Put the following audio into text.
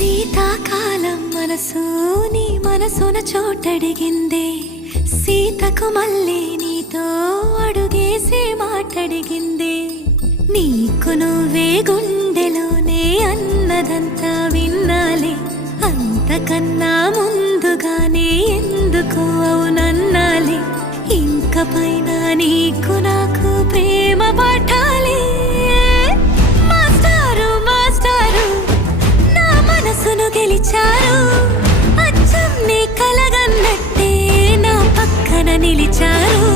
శీతాకాలం మనసు నీ మనసున చోటడిగిందే, సీతకు మళ్ళీ నీతో అడుగేసి మాటడిగిందే. నీకు నువ్వే గుండెలోనే అన్నదంతా విన్నాలే, అంతకన్నా ముందుగానే ఎందుకు అవునన్నాలే. ఇంక పైన నీకు నాకు ప్రేమ పాఠాలే. మాస్టారు మాస్టారు నా మనసును గెలిచారు, అచ్చం నీ కలగన్నట్టే నా పక్కన నిలిచారు.